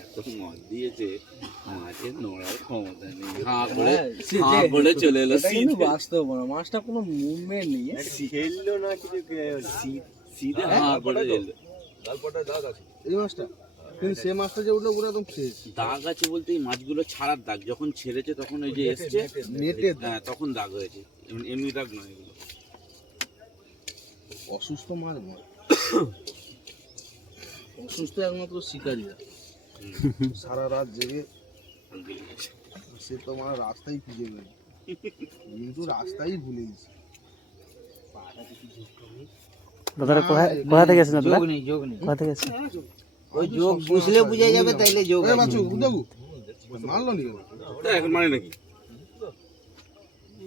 এত মদ দিয়েছে মাছের নড়ার ক্ষমতা নেই, হাঁ করে চলে এলো। বাস্তব মাছটা কোনো মুভমেন্ট নেই, খেললো না কিছু, সিধা হাঁ করে এলো। এই মাছটা কিন্তু সে মাছটা যে উঠলো পুরো একদম ফ্রেশ। দাগ আছে বলতে এই মাছগুলো ছাড়ার দাগ, যখন ছেড়েছে তখন ওই যে এসছে নেটে, হ্যাঁ তখন দাগ হয়েছে, এমনি দাগ নয় এগুলো। অসুস্থ মাছ নয়, অসুস্থ একমাত্র শিকারীরা সারা রাত জেগে সে তো আমার রাস্তায় খুঁজে গেল, কিন্তু রাস্তায় ভুলে গেছি। দাদারা কোথা থেকে এসেছেন? যোগ নেই, কোথা থেকে এসেছেন? ওই যোগ বুঝলে বুঝে যাবে, তাইলে যোগ বাচ্চু বুঝাবো মারলো নি এখন মানে নাকি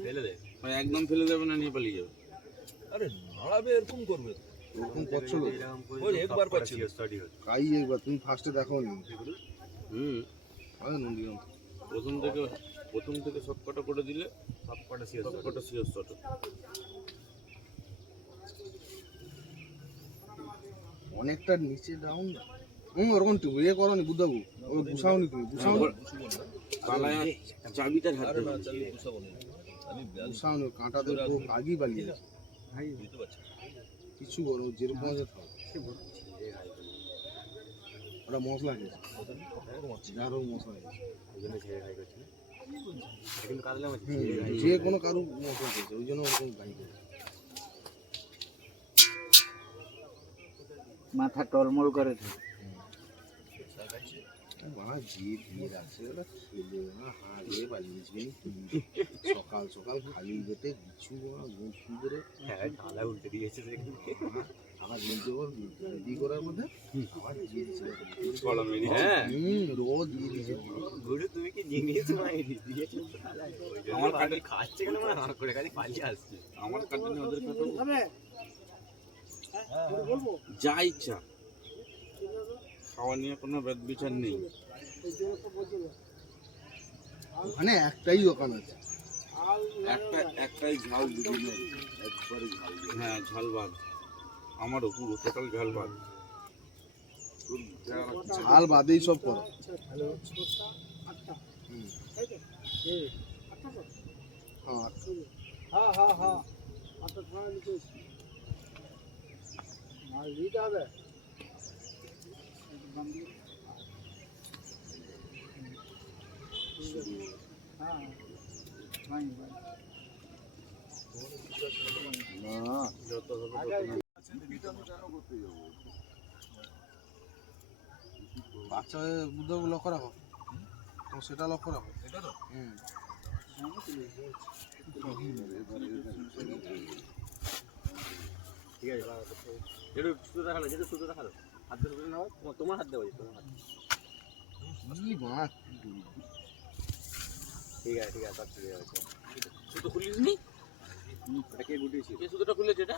ফেলে দেয়, একদম ফেলে দেবে না, নিয়ে পালিয়ে যাবে। আরে নাড়াবে এরকম করবে, এরকম করছো একবার পাচ্ছি কাই একবার তুমি ফার্স্টে দেখো নি। নন্দীগ্রাম প্রথম থেকে সবকটা করে দিলে সবকটা সিওর শট। অনেকটা নিচে ডাউন। ওরকম ইয়ে করো নি বুঝাবো, ওই বুঝাওনি তুমি, বুঝাওনি চাবিটার হাতে বুঝাওনি, কাঁটা দিয়ে পুরো আগি বালিয়ে গেছে। কিছু বলো যেরকম আছে থাক, ওটা মশলা গেছে, আরো মশলা গেছে, যে কোনো কারো মশলা গেছে, ওই জন্য ওরকম গাই গেছে। মাথা টলমল করে সকাল সকাল খালি পেটে কিছু ঢালা উল্টে দিয়েছে, আবার রেডি করার মধ্যে আবার দিয়ে দিয়েছিল, রোদ দিয়ে দিয়েছে। তুমি কি জিনিস দিয়েছো? আমার কাটে খাচ্ছে কেন আমার করে খালি পালিয়ে আসছে। আমার কাটে নিয়ে ওদের কাটে যা ইচ্ছা খাওয়া নিয়ে কোনো ব্যাদ বিচার নেই। ওখানে একটাই দোকান আছে, একটাই ঝাল দিবি না, একবারে ঝাল। হ্যাঁ ঝাল ভাত, আমারও পুরো টোটাল ঝাল ভাত। ঝাল বাদেই সব করো। বাচ্চা বুদ্ধ লক্ষ্য রাখো, তো সেটা লক্ষ্য রাখো। এটা তো ঠিক আছে, যেটা সুতো দেখালো, যেটা সুতো দেখালো হাত ধরে নেওয়া, তোমার হাত দেওয়া, তোমার হাত। ঠিক আছে ঠিক আছে, সব ঠিক আছে। সুতো খুলিস নি? এটা কে গুটিয়েছি? কে সুতোটা খুলেছে এটা?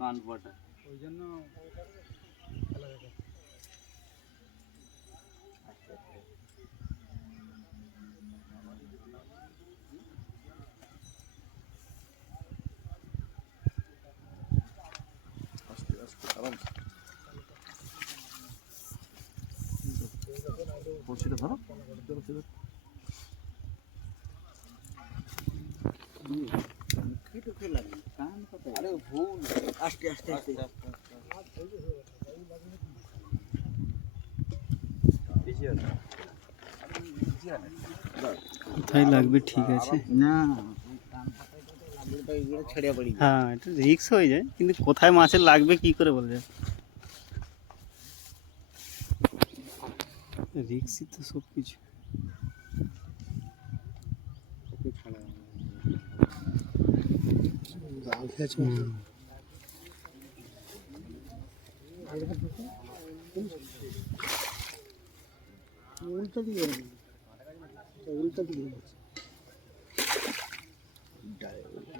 কান পাটা ওই জন্য বড়শিটা ধরো। আরে ভুল আস্তে আস্তে আস্তে কোথায় লাগবে ঠিক আছে, না ছেড়ে পড়ি হ্যাঁ এটা রিক্স হয়ে যায়, কিন্তু কোথায় মাছের লাগবে কি করে বলা যায়, রিক্সই তো সব কিছু। উল্টা দিয়ে